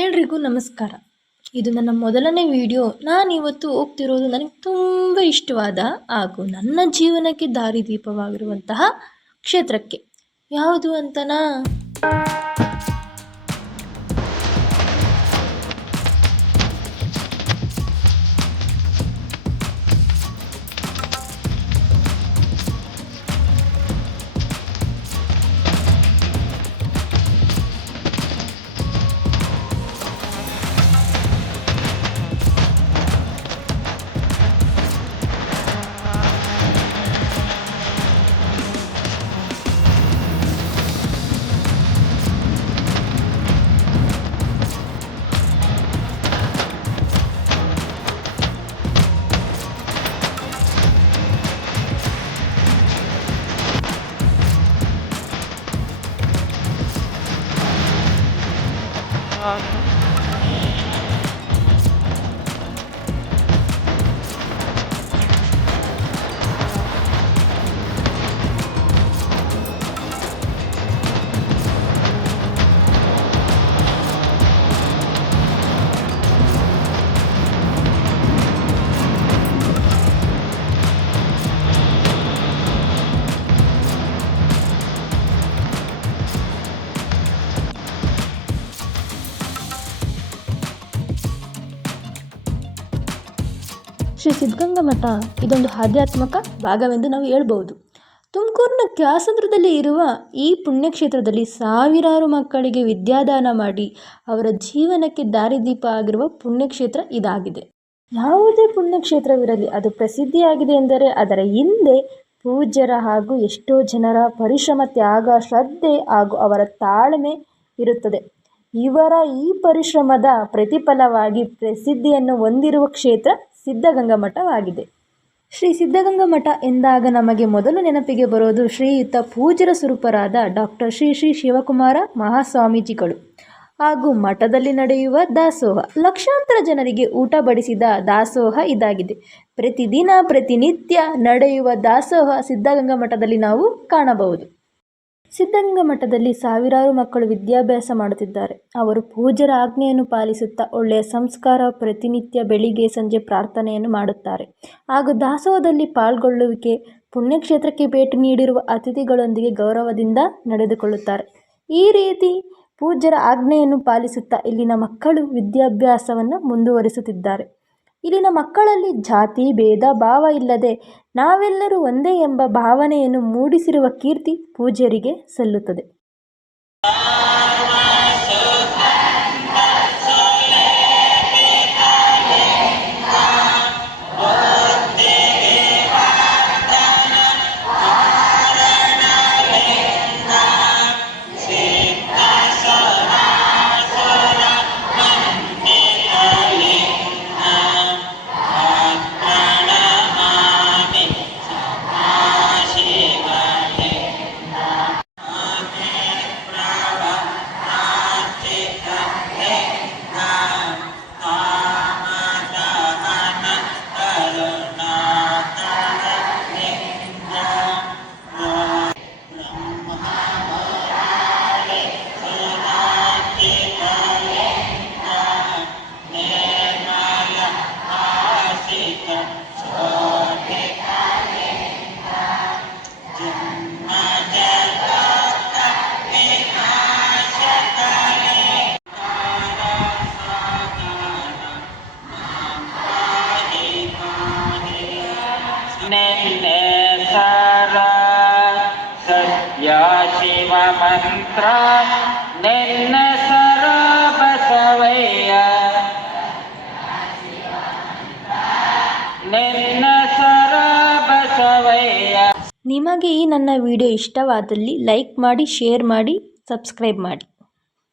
ಎಲ್ರಿಗೂ ನಮಸ್ಕಾರ. ಇದು ನನ್ನ ಮೊದಲನೇ ವಿಡಿಯೋ. ನಾನಿವತ್ತು ಹೋಗ್ತಿರೋದು ನನಗೆ ತುಂಬ ಇಷ್ಟವಾದ ಹಾಗೂ ನನ್ನ ಜೀವನಕ್ಕೆ ದಾರಿದೀಪವಾಗಿರುವಂತಹ ಕ್ಷೇತ್ರಕ್ಕೆ. ಯಾವುದು ಅಂತನಾ? ಶ್ರೀ ಸಿದ್ಧಗಂಗಾ ಮಠ ಇದೊಂದು ಆಧ್ಯಾತ್ಮಿಕ ಭಾಗವೆಂದು ನಾವು ಹೇಳ್ಬೋದು. ತುಮಕೂರಿನ ಕ್ಯಾಸಂದ್ರದಲ್ಲಿ ಇರುವ ಈ ಪುಣ್ಯಕ್ಷೇತ್ರದಲ್ಲಿ ಸಾವಿರಾರು ಮಕ್ಕಳಿಗೆ ವಿದ್ಯಾದಾನ ಮಾಡಿ ಅವರ ಜೀವನಕ್ಕೆ ದಾರಿದೀಪ ಆಗಿರುವ ಪುಣ್ಯಕ್ಷೇತ್ರ ಇದಾಗಿದೆ. ಯಾವುದೇ ಪುಣ್ಯಕ್ಷೇತ್ರವಿರಲಿ, ಅದು ಪ್ರಸಿದ್ಧಿಯಾಗಿದೆ ಎಂದರೆ ಅದರ ಹಿಂದೆ ಪೂಜ್ಯರ ಹಾಗೂ ಎಷ್ಟೋ ಜನರ ಪರಿಶ್ರಮ, ತ್ಯಾಗ, ಶ್ರದ್ಧೆ ಹಾಗೂ ಅವರ ತಾಳ್ಮೆ ಇರುತ್ತದೆ. ಇವರ ಈ ಪರಿಶ್ರಮದ ಪ್ರತಿಫಲವಾಗಿ ಪ್ರಸಿದ್ಧಿಯನ್ನು ಹೊಂದಿರುವ ಕ್ಷೇತ್ರ ಸಿದ್ಧಗಂಗಾ ಮಠವಾಗಿದೆ. ಶ್ರೀ ಸಿದ್ಧಗಂಗಾ ಮಠ ಎಂದಾಗ ನಮಗೆ ಮೊದಲು ನೆನಪಿಗೆ ಬರೋದು ಶ್ರೀಯುತ ಪೂಜ್ಯರ ಸ್ವರೂಪರಾದ ಡಾಕ್ಟರ್ ಶ್ರೀ ಶ್ರೀ ಶಿವಕುಮಾರ ಮಹಾಸ್ವಾಮೀಜಿಗಳು ಹಾಗೂ ಮಠದಲ್ಲಿ ನಡೆಯುವ ದಾಸೋಹ. ಲಕ್ಷಾಂತರ ಜನರಿಗೆ ಊಟ ಬಡಿಸಿದ ದಾಸೋಹ ಇದಾಗಿದೆ. ಪ್ರತಿನಿತ್ಯ ನಡೆಯುವ ದಾಸೋಹ ಸಿದ್ಧಗಂಗಾ ಮಠದಲ್ಲಿ ನಾವು ಕಾಣಬಹುದು. ಸಿದ್ಧಗಂಗಾ ಮಠದಲ್ಲಿ ಸಾವಿರಾರು ಮಕ್ಕಳು ವಿದ್ಯಾಭ್ಯಾಸ ಮಾಡುತ್ತಿದ್ದಾರೆ. ಅವರು ಪೂಜ್ಯರ ಆಜ್ಞೆಯನ್ನು ಪಾಲಿಸುತ್ತಾ ಒಳ್ಳೆಯ ಸಂಸ್ಕಾರ, ಪ್ರತಿನಿತ್ಯ ಬೆಳಿಗ್ಗೆ ಸಂಜೆ ಪ್ರಾರ್ಥನೆಯನ್ನು ಮಾಡುತ್ತಾರೆ ಹಾಗೂ ದಾಸೋಹದಲ್ಲಿ ಪಾಲ್ಗೊಳ್ಳುವಿಕೆ, ಪುಣ್ಯಕ್ಷೇತ್ರಕ್ಕೆ ಭೇಟಿ ನೀಡಿರುವ ಅತಿಥಿಗಳೊಂದಿಗೆ ಗೌರವದಿಂದ ನಡೆದುಕೊಳ್ಳುತ್ತಾರೆ. ಈ ರೀತಿ ಪೂಜ್ಯರ ಆಜ್ಞೆಯನ್ನು ಪಾಲಿಸುತ್ತಾ ಇಲ್ಲಿನ ಮಕ್ಕಳು ವಿದ್ಯಾಭ್ಯಾಸವನ್ನು ಮುಂದುವರಿಸುತ್ತಿದ್ದಾರೆ. ಇಲ್ಲಿನ ಮಕ್ಕಳಲ್ಲಿ ಜಾತಿ ಭೇದ ಭಾವ ಇಲ್ಲದೆ ನಾವೆಲ್ಲರೂ ಒಂದೇ ಎಂಬ ಭಾವನೆಯನ್ನು ಮೂಡಿಸಿರುವ ಕೀರ್ತಿ ಪೂಜ್ಯರಿಗೆ ಸಲ್ಲುತ್ತದೆ. ಶಿವ ಮಂತ್ರ ನಿನ್ನ ಸರ ಬಸವಯ್ಯ, ನಿನ್ನ ಸರ ಬಸವಯ್ಯ. ನಿಮಗೆ ಈ ನನ್ನ ವಿಡಿಯೋ ಇಷ್ಟವಾದಲ್ಲಿ ಲೈಕ್ ಮಾಡಿ, ಶೇರ್ ಮಾಡಿ, ಸಬ್ಸ್ಕ್ರೈಬ್ ಮಾಡಿ.